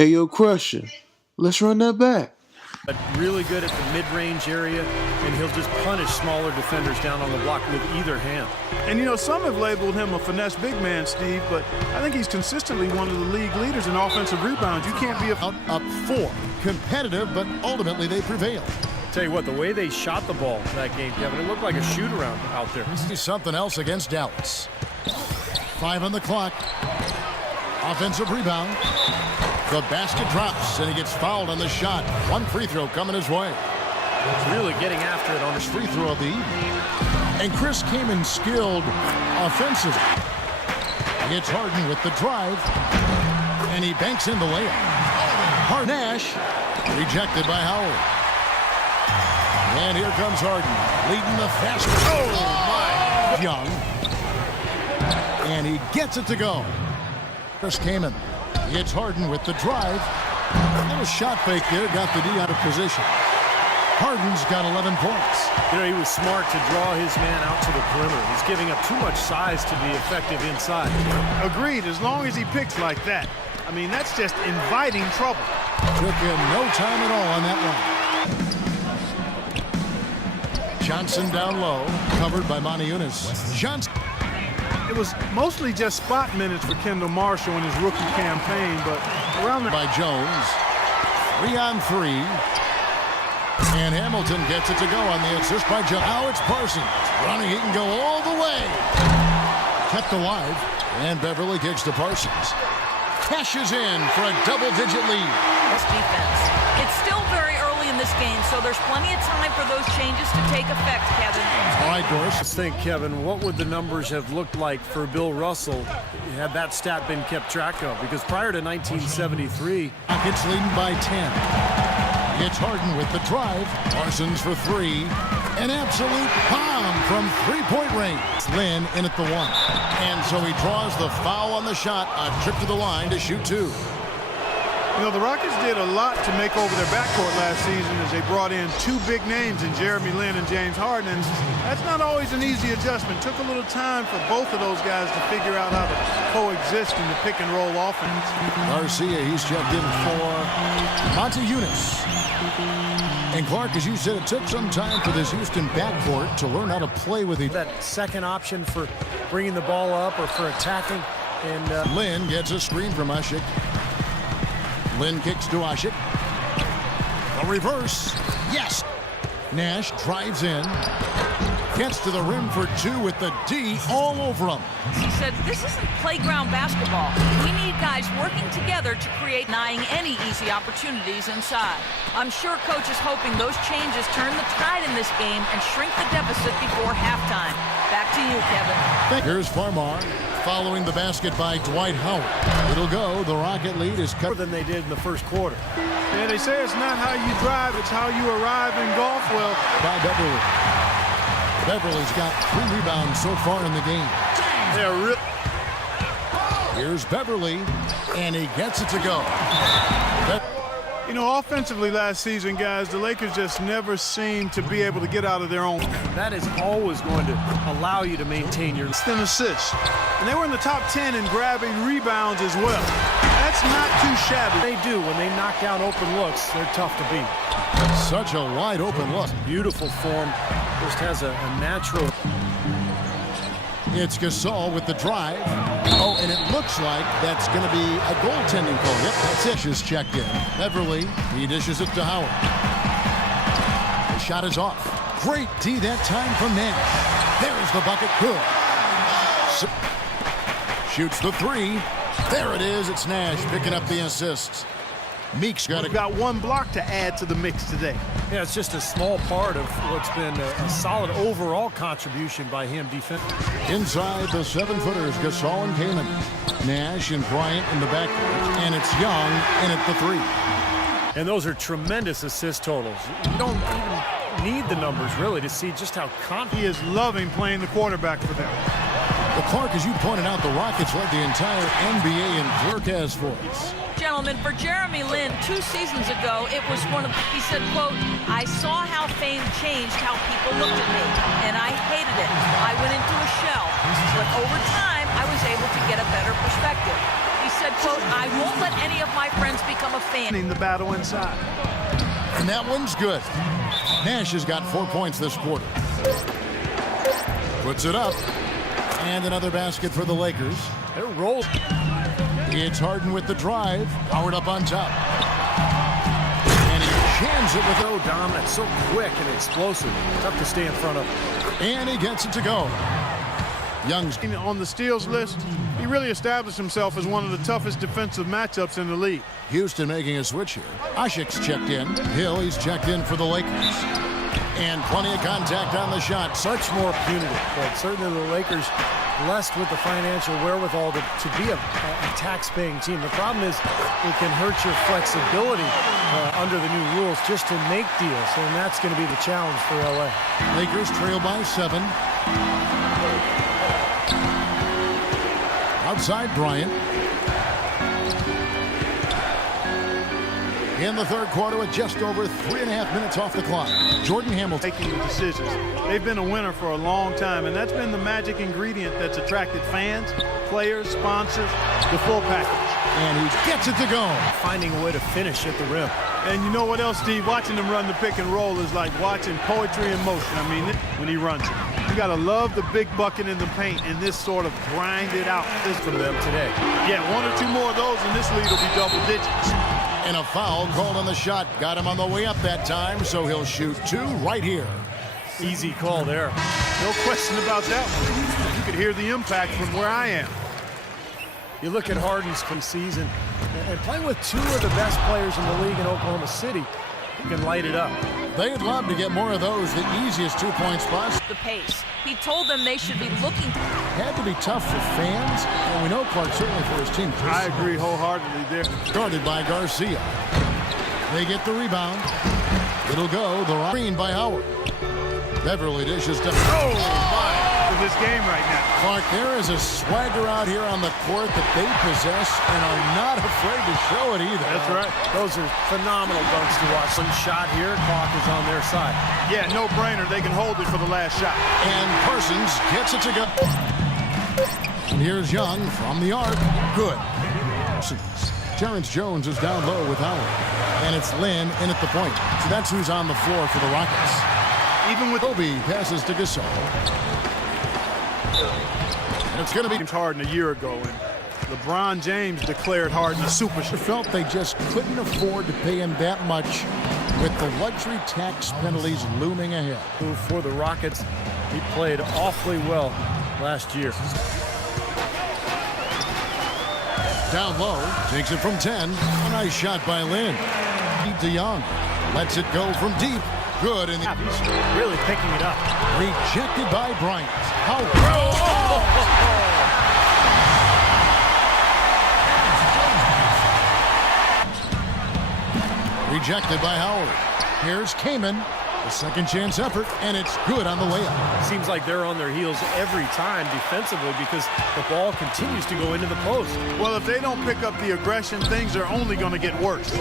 Hey, yo, Crusher, let's run that back. But really good at the mid-range area, and he'll just punish smaller defenders down on the block with either hand. And, you know, some have labeled him a finesse big man, Steve, but I think he's consistently one of the league leaders in offensive rebounds. You can't be up 4. Competitive, but ultimately they prevail. Tell you what, the way they shot the ball that game, Kevin, it looked like a shoot-around out there. This is something else against Dallas. 5 on the clock. Offensive rebound. The basket drops, and he gets fouled on the shot. One free throw coming his way. He's really getting after it on his free throw of the evening. And Chris came in skilled offensively. It's Harden with the drive, and he banks in the layup. Nash rejected by Howard. And here comes Harden, leading the fast. Oh, my. Young. And he gets it to go. Chris Kaman. It's Harden with the drive. A little shot fake there, got the D out of position. Harden's got 11 points. You know, he was smart to draw his man out to the perimeter. He's giving up too much size to be effective inside. Agreed, as long as he picks like that. I mean, that's just inviting trouble. Took him no time at all on that one. Johnson down low, covered by Moniunas. Johnson. It was mostly just spot minutes for Kendall Marshall in his rookie campaign, but around the... By Jones. 3 on 3. And Hamilton gets it to go on the assist by Jones. Now it's Parsons. Running, he can go all the way. Kept alive. And Beverly kicks to Parsons. Cashes in for a double-digit lead. This defense. It's still very early in this game, so there's plenty of time for those changes to take effect, Kevin. All right, Doris. Just think, Kevin, what would the numbers have looked like for Bill Russell had that stat been kept track of? Because prior to 1973... Rockets leading by 10. It's Harden with the drive. Parsons for 3. An absolute bomb from three-point range. Lynn in at the 1. And so he draws the foul on the shot. A trip to the line to shoot 2. You know, the Rockets did a lot to make over their backcourt last season as they brought in 2 big names in Jeremy Lin and James Harden. And that's not always an easy adjustment. Took a little time for both of those guys to figure out how to coexist in the pick-and-roll offense. Garcia, he's checked in for Moniunas. And Clark, as you said, it took some time for this Houston backcourt to learn how to play with each other. That second option for bringing the ball up or for attacking. And Lynn gets a screen from Ashik. Lynn kicks to Ashik. A reverse. Yes. Nash drives in. Gets to the rim for 2 with the D all over him. He said, this isn't playground basketball. We need guys working together to create, denying any easy opportunities inside. I'm sure coach is hoping those changes turn the tide in this game and shrink the deficit before halftime. Back to you, Kevin. Here's Farmar following the basket by Dwight Howard. It'll go. The Rocket lead is cut. More than they did in the first quarter. Yeah, they say it's not how you drive, it's how you arrive in golf. Well, by Beverly. Beverly's got 3 rebounds so far in the game. Yeah, Here's Beverly, and he gets it to go. you know, offensively last season, guys, the Lakers just never seemed to be able to get out of their own. that is always going to allow you to maintain your... An assist. And they were in the top 10 in grabbing rebounds as well. That's not too shabby. They do. When they knock down open looks, they're tough to beat. Such a wide open look. Beautiful form. Just has a natural... It's Gasol with the drive. Oh, and it looks like that's going to be a goaltending call. Yep, that's it. Is checked in. Beverly, he dishes it to Howard. The shot is off. Great D that time from Nash. There's the bucket. Good. Shoots the 3. There it is. It's Nash picking up the assist. Meek's got 1 block to add to the mix today. Yeah, it's just a small part of what's been a solid overall contribution by him defensively. Inside the 7-footers, Gasol and Kaman. Nash and Bryant in the backcourt, and it's Young in at the 3. And those are tremendous assist totals. You don't even need the numbers, really, to see just how confident... He is loving playing the quarterback for them. Well, Clark, as you pointed out, the Rockets led the entire NBA in Clercas points. Gentlemen, for Jeremy Lin, 2 seasons ago, it was one of, he said, quote, I saw how fame changed how people looked at me, and I hated it. I went into a shell, but over time, I was able to get a better perspective. He said, quote, I won't let any of my friends become a fan. In the battle inside. And that one's good. Nash has got 4 points this quarter. Puts it up. And another basket for the Lakers. They're rolling. It's Harden with the drive. Howard up on top. And he jams it with So dominant, so quick and explosive. Tough to stay in front of. and he gets it to go. Young's On the steals list, he really established himself as one of the toughest defensive matchups in the league. Houston making a switch here. Ashik's checked in. Hill, he's checked in for the Lakers. And plenty of contact on the shot. Much more punitive, but certainly the Lakers blessed with the financial wherewithal to be a tax-paying team. The problem is it can hurt your flexibility under the new rules just to make deals, and that's going to be the challenge for LA. Lakers trail by 7. Outside Bryant. In the third quarter with just over 3.5 minutes off the clock. Jordan Hamilton. Making the decisions. They've been a winner for a long time, and that's been the magic ingredient that's attracted fans, players, sponsors, the full package. And he gets it to go. Finding a way to finish at the rim. And you know what else, Steve? Watching him run the pick and roll is like watching poetry in motion. I mean, when he runs it. You got to love the big bucket in the paint and this sort of grinded out From them today. Yeah, 1 or 2 more of those and this lead will be double digits. And a foul called on the shot. Got him on the way up that time, so he'll shoot 2 right here. Easy call there. No question about that one. You could hear the impact from where I am. You look at Harden's season and playing with 2 of the best players in the league in Oklahoma City, he can light it up. They'd love to get more of those, the easiest 2-point spots. The pace. He told them they should be looking. Had to be tough for fans, and we know Clark certainly for his team. I agree wholeheartedly there. Started by Garcia. They get the rebound. It'll go the screen by Howard. Beverly dishes to For this game right now. Clark. There is a swagger out here on the court that they possess and are not afraid to show it either. That's right. Those are phenomenal dunks to watch. One shot here, clock is on their side. Yeah, no brainer. They can hold it for the last shot. And Parsons gets it to go. And here's Young from the arc. Good. Terrence Jones is down low with Howard. And it's Lynn in at the point. So that's who's on the floor for the Rockets. Even with Kobe passes to Gasol. And it's going to be James Harden a year ago, and LeBron James declared Harden a superstar. felt they just couldn't afford to pay him that much with the luxury tax penalties looming ahead. Who for the Rockets, he played awfully well last year. Down low, takes it from 10. A nice shot by Lynn. To Young, lets it go from deep. Good, and He's really picking it up. rejected by Bryant. Howard. Rejected by Howard. Here's Kaman. A second chance effort, and it's good on the layup. Seems like they're on their heels every time defensively because the ball continues to go into the post. Well, if they don't pick up the aggression, things are only going to get worse.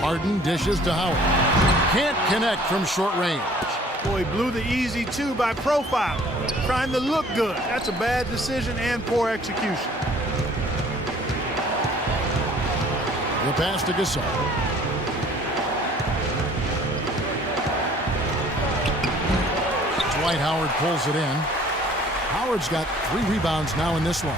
Harden dishes to Howard. Can't connect from short range. Boy, he blew the easy 2 by profile. Trying to look good. That's a bad decision and poor execution. The pass to Gasol. Dwight Howard pulls it in. Howard's got 3 rebounds now in this one.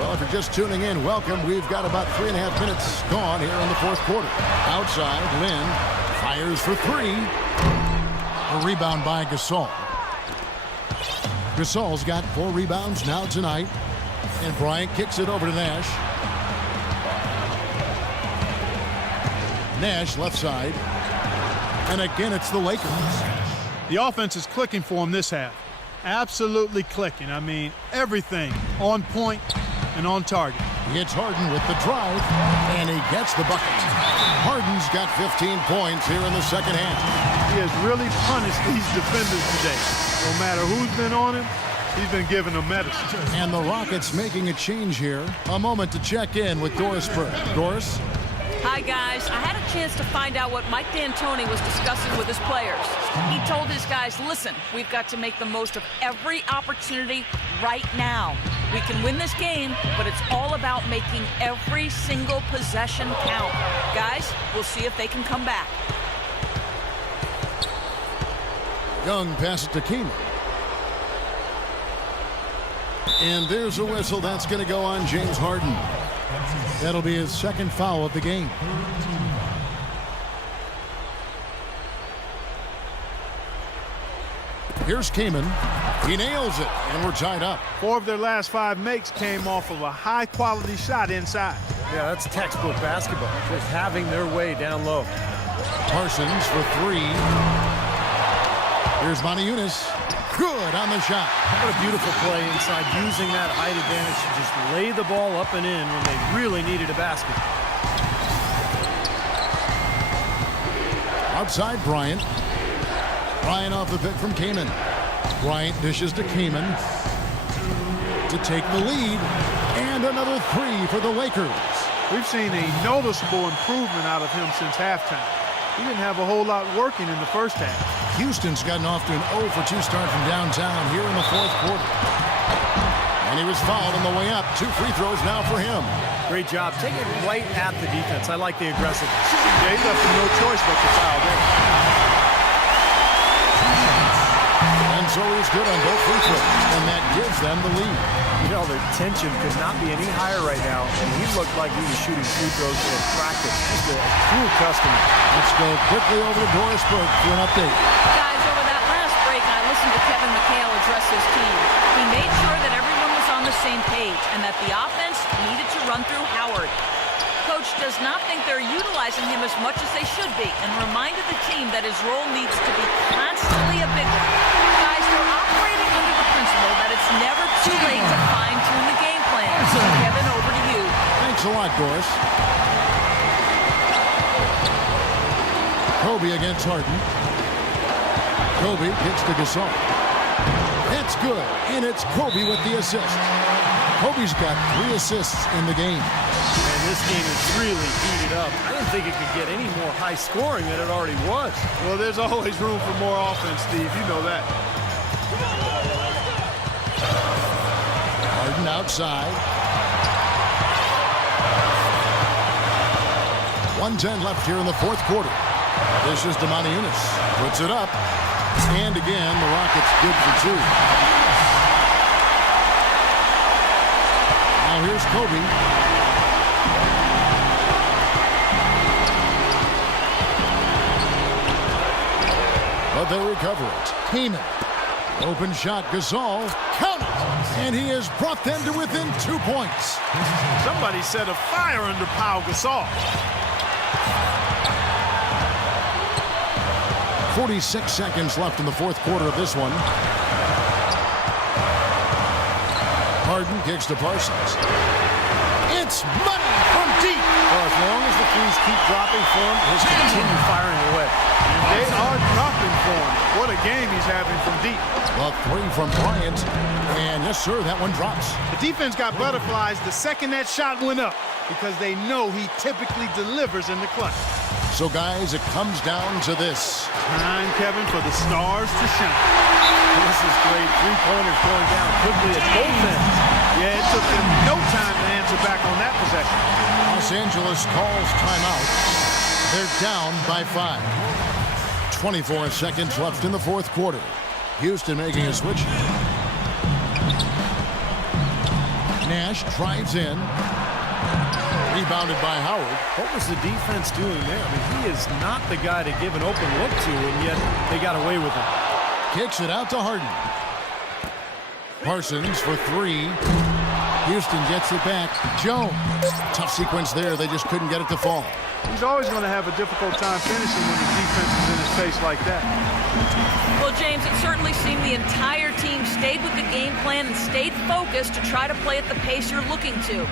Well, if you're just tuning in, welcome. We've got about 3.5 minutes gone here in the fourth quarter. Outside, Lynn fires for 3. A rebound by Gasol. Gasol's got 4 rebounds now tonight. And Bryant kicks it over to Nash. Nash left side. And again, it's the Lakers. The offense is clicking for him this half. Absolutely clicking. I mean, everything on point and on target. It's Harden with the drive, and he gets the bucket. Harden's got 15 points here in the second half. He has really punished these defenders today. No matter who's been on him, he's been giving them medicine. And the Rockets making a change here. A moment to check in with Doris Burke. Doris? Hi, guys. I had a chance to find out what Mike D'Antoni was discussing with his players. He told his guys, listen, we've got to make the most of every opportunity right now. We can win this game, but it's all about making every single possession count. Guys, we'll see if they can come back. Young passes to Keenan. And there's a whistle. That's going to go on James Harden. That'll be his second foul of the game. Here's Kamen. He nails it, and we're tied up. 4 of their last 5 makes came off of a high-quality shot inside. Yeah, that's textbook basketball. Just having their way down low. Parsons for 3. Here's Moniunas. Good on the shot. What a beautiful play inside, using that height advantage to just lay the ball up and in when they really needed a basket. Outside, Bryant. Bryant off the pick from Kamen. Bryant dishes to Kamen to take the lead. And another 3 for the Lakers. We've seen a noticeable improvement out of him since halftime. He didn't have a whole lot working in the first half. Houston's gotten off to an 0-for-2 start from downtown here in the 4th quarter. And he was fouled on the way up. 2 free throws now for him. Great job. Take it right at the defense. I like the aggressiveness. They left him no choice but to foul there. And so he's good on both free throws. And that gives them the lead. You know, the tension could not be any higher right now, and he looked like he was shooting free throws in practice. Just a true customer. Let's go quickly over to Doris Burke for an update. Guys, over that last break, I listened to Kevin McHale address his team. He made sure that everyone was on the same page and that the offense needed to run through Howard. Coach does not think they're utilizing him as much as they should be and reminded the team that his role needs to be constantly a big one. Guys, they're operating under the principle that it's never too late to fine-tune the game plan. Kevin, over to you. Thanks a lot, Doris. Kobe against Harden. Kobe gets to Gasol. That's good, and it's Kobe with the assist. Kobe's got 3 assists in the game. And this game is really heated up. I didn't think it could get any more high scoring than it already was. Well, there's always room for more offense, Steve. You know that. Harden outside. 1:10 left here in the 4th quarter. This is Moniunas. Puts it up. And again, the Rockets good for 2. Now here's Kobe. But they recover it. Kamen. Open shot, Gasol. Count it! And he has brought them to within 2 points. Somebody set a fire under Pau Gasol. 46 seconds left in the 4th quarter of this one. Harden kicks to Parsons. It's money from deep. Well, as long as the threes keep dropping for him, he'll continue firing away. They are dropping for him. What a game he's having from deep. Well, 3 from Bryant. And yes, sir, that one drops. The defense got butterflies the second that shot went up because they know he typically delivers in the clutch. So, guys, it comes down to this. Time, Kevin, for the stars to shine. This is great. 3-pointers going down quickly at both ends. Yeah, it took them no time to answer back on that possession. Los Angeles calls timeout. They're down by 5. 24 seconds left in the 4th quarter. Houston making a switch. Nash drives in. Rebounded by Howard. What was the defense doing there? I mean, he is not the guy to give an open look to, and yet they got away with it. Kicks it out to Harden. Parsons for 3. Houston gets it back. Jones. Tough sequence there. They just couldn't get it to fall. He's always going to have a difficult time finishing when the defense is in his face like that. Well, James, it certainly seemed the entire team stayed with the game plan and stayed focused to try to play at the pace you're looking to.